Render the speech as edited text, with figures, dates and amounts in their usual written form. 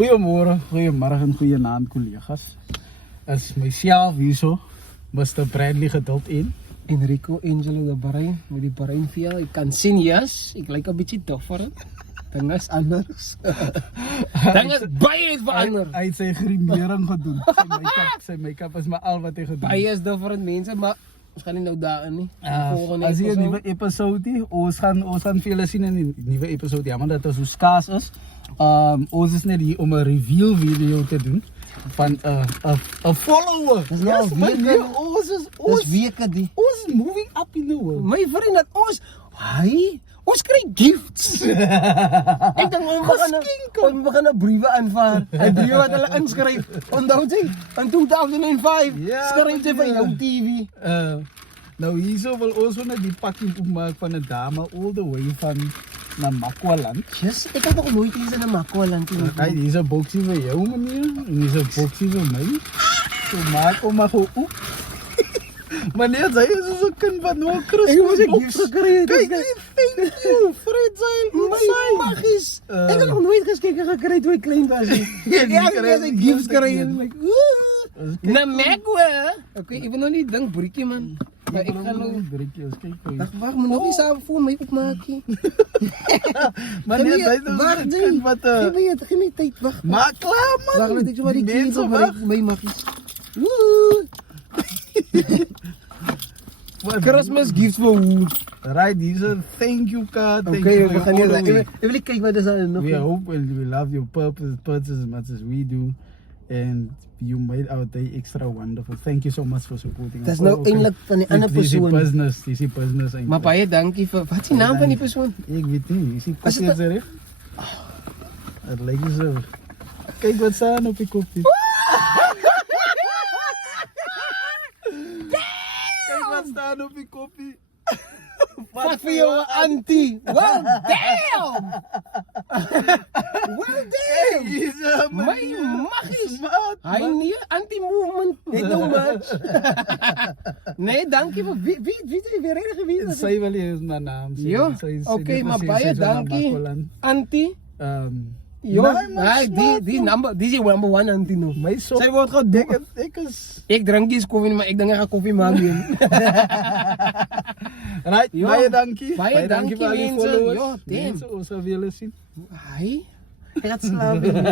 Goedemorgen, goedemorgen, goedenavond collega's. As myself hierso, Mr. Bradley geduld in. Enrico Angelo de Bahrein, met die Bahrein via. Ik kan zien, yes. Ik lijk een beetje doffer. Dan is anders. Dan is baie het verander. Hij heeft zijn grimering gedaan. Zijn make-up is maar al wat hij gedaan. Baie is doffer mensen, maar we gaan niet nou daar niet. Als je een nieuwe episode, ons gaan veel zien in een nieuwe episode. Ja, maar dat is hoe schaars is. Ons is net hier om een reveal video te doen. Van een follower. Dat is nou weken. Ons weken die. Ons is moving up in the world. Mijn vriend, dat ons krijgt gifts. Ik denk, we gaan een brieven aanvaarden. En brieven wat hulle inskryf. Onthou jy, in 2005 skryf jy van jou TV. Nou hierso wil ons net die pakking opmaak van 'n dame all the way van na Makwaland. Yes, ik heb nog nooit eens in een Makwaland gezien. Kijk, hier is een boxie voor jou meneer. En hier is een boxie voor mij. Zo maak om maar gewoon op. Meneer, zij is zo'n kind van no Christmas. Ik moet een gift gekregen. Kijk, thank you. Fred zijn, magisch. Ik heb nog nooit geschenken gekregen toen ik klein was. Ja, ik heb een gift gekregen. Na Magwa. Oké, ik ben nog niet dank briekje man. Maar ik ga nog... Wacht, moet nog eens avond voor mij opmaken. Meneer, Geef me tijd, wacht. Maak klaar man. Wacht, ik zo maar die kies op mij magisch. Christmas gifts voor hoe? Right, these are thank you card. Oké, we gaan hier. Even kijken wat er zijn nog. We hope we love your purpose as much as we do. And you made our day extra wonderful. Thank you so much for supporting us. Dat is nou eindelijk van die andere persoon. This is business. Maar baie dankie voor... Wat is die naam van die persoon? Ik weet niet. Is die kopie terug? Het lijkt zo. Kijk wat staan op die kopie. Kijk wat staan op die kopie. Wat voor jou auntie? Well damn! Well damn! My magisch! Hij niet anti-movement. Ik doe much. Nee, dankie voor wie weer enige wie? Zij wil eens mijn naam zeggen. Jo, oké, maar baie dankie. Auntie. Jo, die is je number one auntie nog. Zij wordt gewoon dik. Ik drink die koffie, maar ik denk ik ga koffie maken. Right, baie dankie. Baie dankie voor al die mensen. followers. Jo, damn. Mensen ons willen zien. Hij gaat slapen.